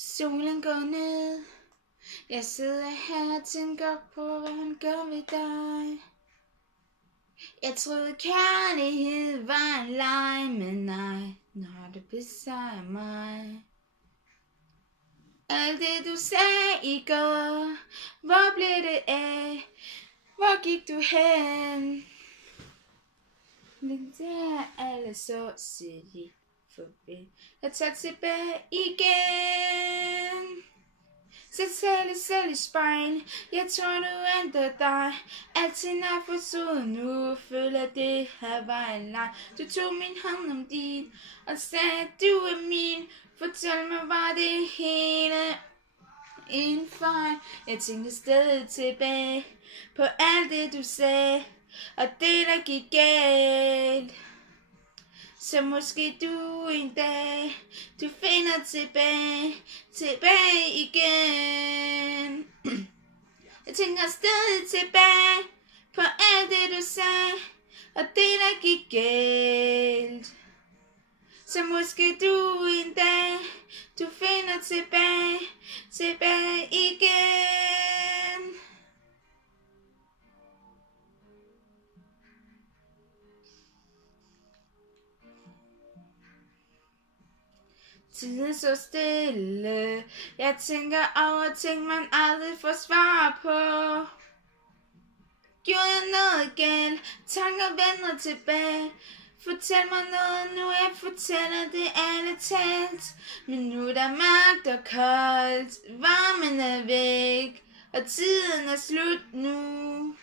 Solen går ned. Jeg sidder her og tænker på, hvad han gør ved dig. Jeg troede kærlighed var en leg, men nej, når det besejrer mig. Alt det du sagde i går, hvor blev det af? Hvor gik du hen? Men der alle så sæt forbi. Jeg tager tilbage igen. Sæt selv i spejl. Jeg tror du ændrer dig. Alting er forsodet nu. Føler det her var en leg. Du tog min hånd om din og sagde du er min. Fortæl mig, var det hele en fejl? Jeg tænkte stadig tilbage på alt det du sagde og det der gik galt. Så måske du en dag, du finder tilbage igen. Jeg tænker stadig tilbage på alt det du sagde og det der gik galt. Så måske du en dag, du finder tilbage igen. Tiden så stille. Jeg tænker over ting, man aldrig får svar på. Gjorde jeg noget galt? Tanker vender tilbage. Fortæl mig noget nu, jeg fortæller det alle talt. Men nu er der mørkt og koldt. Varmen er væk, og tiden er slut nu.